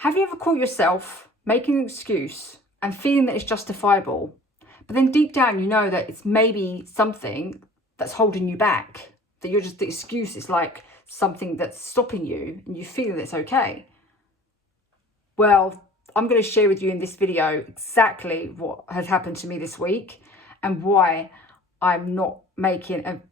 Have you ever caught yourself making an excuse and feeling that it's justifiable, but then deep down you know that it's maybe something that's holding you back, that you're just, the excuse is like something that's stopping you and you feel that it's okay? Well, I'm going to share with you in this video exactly what has happened to me this week and why I'm not making an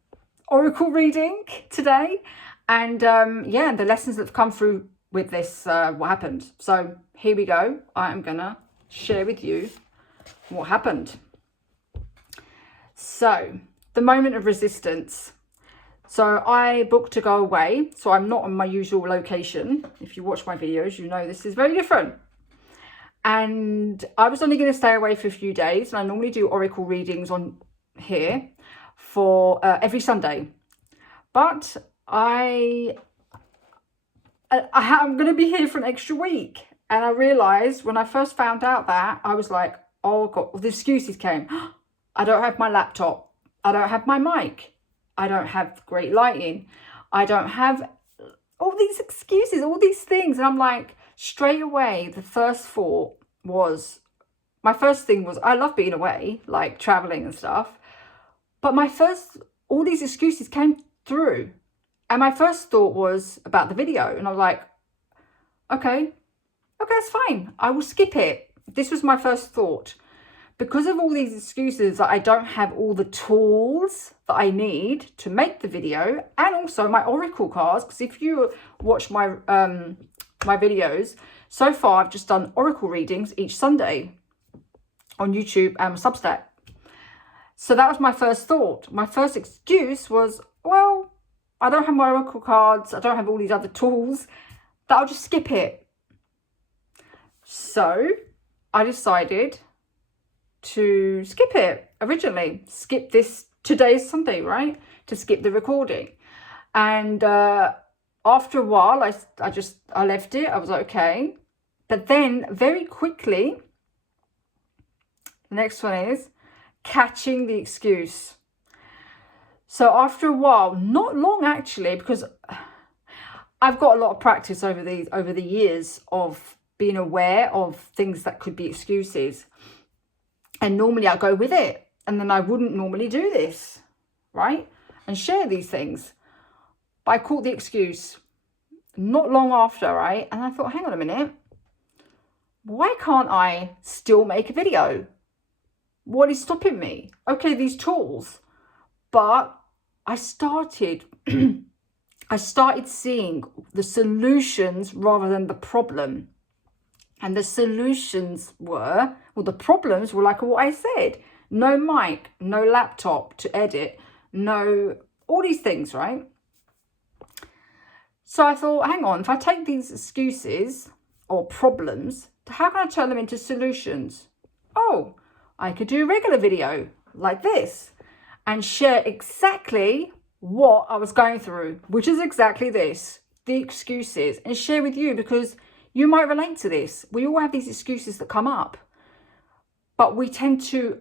oracle reading today, and yeah, the lessons that have come through with this, what happened. So here we go. I'm gonna share with you what happened. So the moment of resistance. So I booked to go away, so I'm not on my usual location. If you watch my videos, you know this is very different. And I was only going to stay away for a few days, and I normally do oracle readings on here for every Sunday. But I'm going to be here for an extra week. And I realised when I first found out that, I was like, oh God, the excuses came. I don't have my laptop. I don't have my mic. I don't have great lighting. I don't have all these excuses, all these things. And I'm like, straight away, the first thought was, my first thing was, I love being away, like traveling and stuff. But all these excuses came through. And my first thought was about the video. And I was like, okay, it's fine. I will skip it. This was my first thought. Because of all these excuses that I don't have all the tools that I need to make the video, and also my oracle cards, because if you watch my my videos, so far I've just done oracle readings each Sunday on YouTube and Substack. So that was my first thought. My first excuse was, well, I don't have my oracle cards, I don't have all these other tools, that I'll just skip it. So I decided to skip it originally. Skip this, today's Sunday, right? To skip the recording. And after a while, I left it. I was like, okay. But then very quickly, the next one is catching the excuse. So after a while, not long actually, because I've got a lot of practice over the years of being aware of things that could be excuses. And normally I go with it, and then I wouldn't normally do this, right? And share these things. But I caught the excuse not long after, right? And I thought, hang on a minute. Why can't I still make a video? What is stopping me? Okay, these tools. But I started seeing the solutions rather than the problem. And the solutions were, well, the problems were like what I said. No mic, no laptop to edit, no, all these things, right? So I thought, hang on, if I take these excuses or problems, how can I turn them into solutions? Oh, I could do a regular video like this and share exactly what I was going through, which is exactly this, the excuses, and share with you, because you might relate to this. We all have these excuses that come up, but we tend to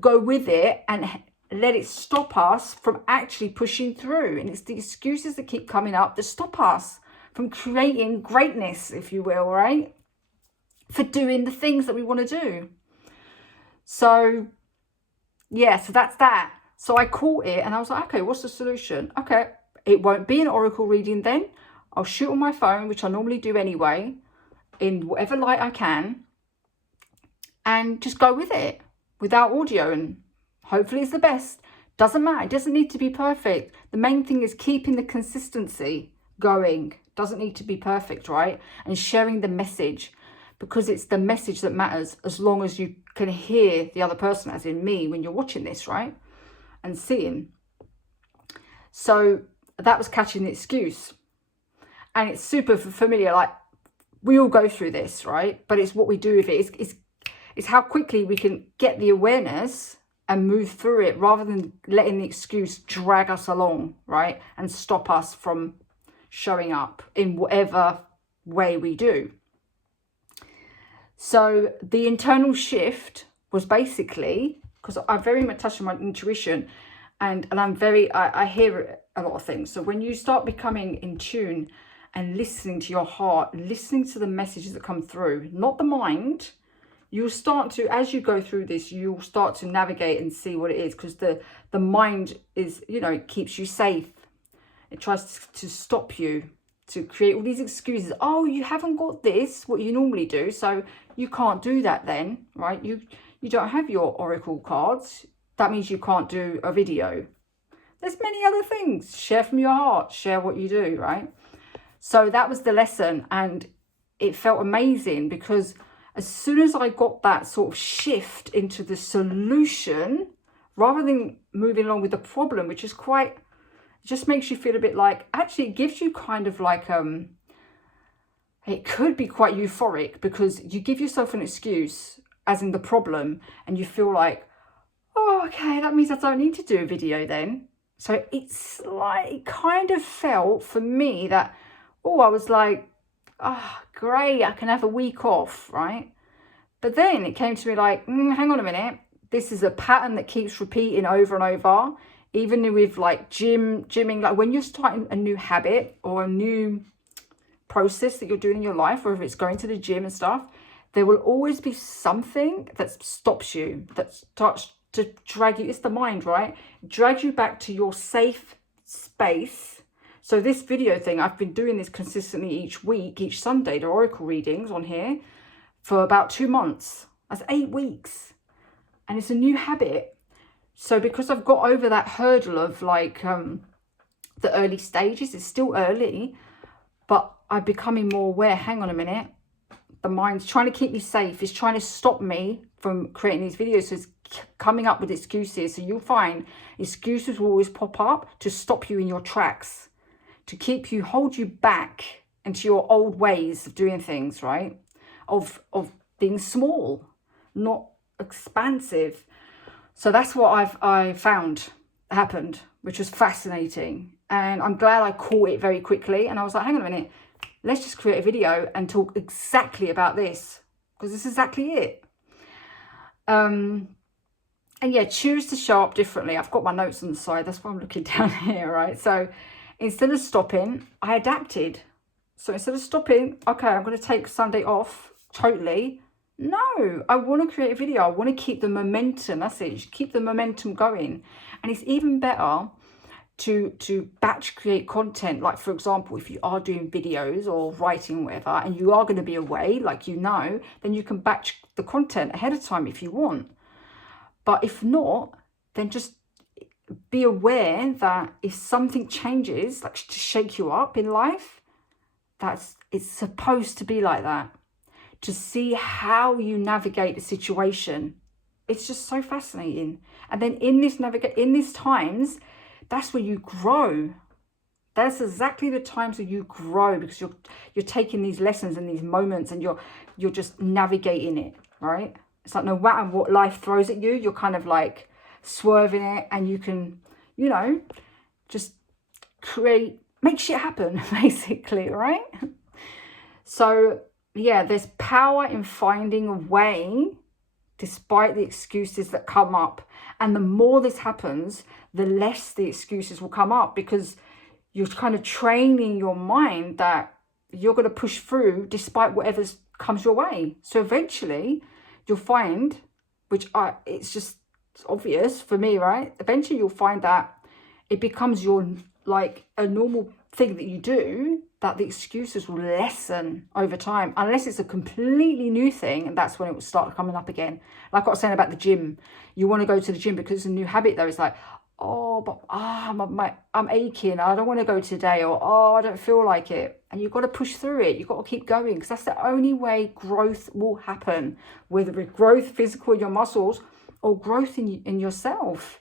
go with it and let it stop us from actually pushing through. And it's the excuses that keep coming up that stop us from creating greatness, if you will, right? For doing the things that we want to do. So, yeah, so that's that. So I caught it and I was like, okay, what's the solution? Okay, it won't be an oracle reading then. I'll shoot on my phone, which I normally do anyway, in whatever light I can, and just go with it without audio, and hopefully it's the best. Doesn't matter, it doesn't need to be perfect. The main thing is keeping the consistency going. Doesn't need to be perfect, right? And sharing the message, because it's the message that matters, as long as you can hear the other person, as in me, when you're watching this, right? And seeing. So that was catching the excuse. And it's super familiar, like, we all go through this, right? But it's what we do with it. It's how quickly we can get the awareness and move through it, rather than letting the excuse drag us along, right? And stop us from showing up in whatever way we do. So the internal shift was basically, because I'm very much touched on my intuition, and I hear a lot of things. So when you start becoming in tune and listening to your heart, listening to the messages that come through, not the mind. You'll start to, as you go through this, you'll start to navigate and see what it is, because the mind is, you know, it keeps you safe. It tries to stop you, to create all these excuses. Oh, you haven't got this, what you normally do, so you can't do that then, right? You don't have your oracle cards. That means you can't do a video. There's many other things. Share from your heart. Share what you do, right? So that was the lesson, and it felt amazing, because as soon as I got that sort of shift into the solution, rather than moving along with the problem, which is quite, it just makes you feel a bit like, actually it gives you kind of like, it could be quite euphoric, because you give yourself an excuse, as in the problem, and you feel like, oh, okay, that means I don't need to do a video then. So it's like, it kind of felt for me that, oh, I was like, oh, great, I can have a week off, right? But then it came to me like, hang on a minute. This is a pattern that keeps repeating over and over. Even with like gymming, like when you're starting a new habit or a new process that you're doing in your life, or if it's going to the gym and stuff, there will always be something that stops you, that starts to drag you. It's the mind, right? Drags you back to your safe space. So this video thing, I've been doing this consistently each week, each Sunday, the oracle readings on here for about 2 months. That's 8 weeks. And it's a new habit. So because I've got over that hurdle of like the early stages, it's still early, but I'm becoming more aware. Hang on a minute. The mind's trying to keep me safe. It's trying to stop me from creating these videos. So it's coming up with excuses. So you'll find excuses will always pop up to stop you in your tracks, to keep you, hold you back into your old ways of doing things, right? Of being small, not expansive. So that's what I found happened, which was fascinating. And I'm glad I caught it very quickly. And I was like, hang on a minute, let's just create a video and talk exactly about this, because this is exactly it. And yeah, choose to show up differently. I've got my notes on the side. That's why I'm looking down here, right? So instead of stopping, I adapted. So instead of stopping, okay, I'm going to take Sunday off totally. No, I want to create a video. I want to keep the momentum. That's it. Keep the momentum going. And it's even better to batch create content. Like, for example, if you are doing videos or writing, whatever, and you are going to be away, like, you know, then you can batch the content ahead of time if you want. But if not, then just be aware that if something changes, like to shake you up in life, it's supposed to be like that. To see how you navigate the situation. It's just so fascinating. And then in this times, that's where you grow. That's exactly the times where you grow, because you're taking these lessons and these moments, and you're just navigating it, right? It's like no matter what life throws at you, you're kind of like swerving it, and you can, you know, just make shit happen, basically, right? So yeah, there's power in finding a way despite the excuses that come up. And the more this happens, the less the excuses will come up, because you're kind of training your mind that you're going to push through despite whatever comes your way. So eventually you'll find, it's obvious for me, right? Eventually you'll find that it becomes your, like, a normal thing that you do, that the excuses will lessen over time, unless it's a completely new thing, and that's when it will start coming up again. Like what I was saying about the gym. You want to go to the gym because it's a new habit, though. It's like, oh, but I'm aching, I don't want to go today, or oh, I don't feel like it. And you've got to push through it. You've got to keep going, because that's the only way growth will happen, whether it's growth physical in your muscles or growth in yourself,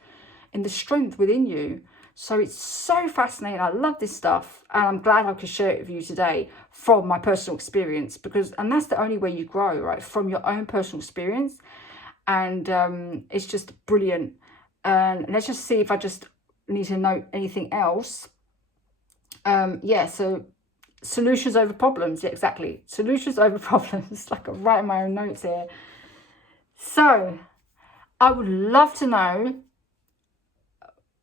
in the strength within you. So it's so fascinating. I love this stuff, and I'm glad I could share it with you today from my personal experience, and that's the only way you grow, right? From your own personal experience. And it's just brilliant. And let's just see if I just need to note anything else. Yeah, so solutions over problems. Yeah, exactly. Solutions over problems. Like I'm writing my own notes here. So I would love to know,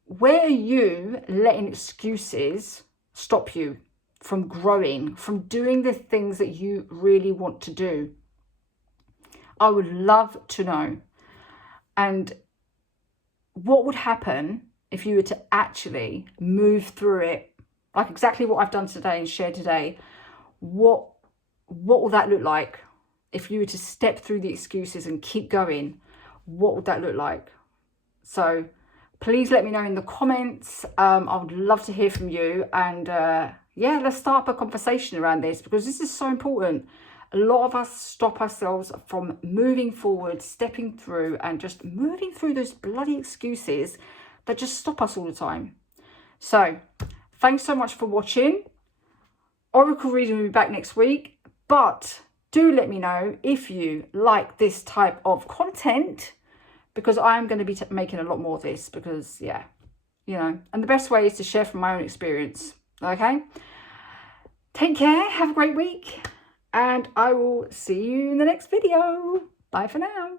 where are you letting excuses stop you? from growing, from doing the things that you really want to do? I would love to know. And what would happen if you were to actually move through it, like exactly what I've done today and shared today? What will that look like? If you were to step through the excuses and keep going, what would that look like? So please let me know in the comments. I would love to hear from you. And yeah, let's start up a conversation around this, because this is so important. A lot of us stop ourselves from moving forward, stepping through, and just moving through those bloody excuses that just stop us all the time. So thanks so much for watching. Oracle reading will be back next week, but do let me know if you like this type of content, because I'm going to be making a lot more of this, because yeah, you know, and the best way is to share from my own experience. Okay, take care, have a great week, and I will see you in the next video. Bye for now.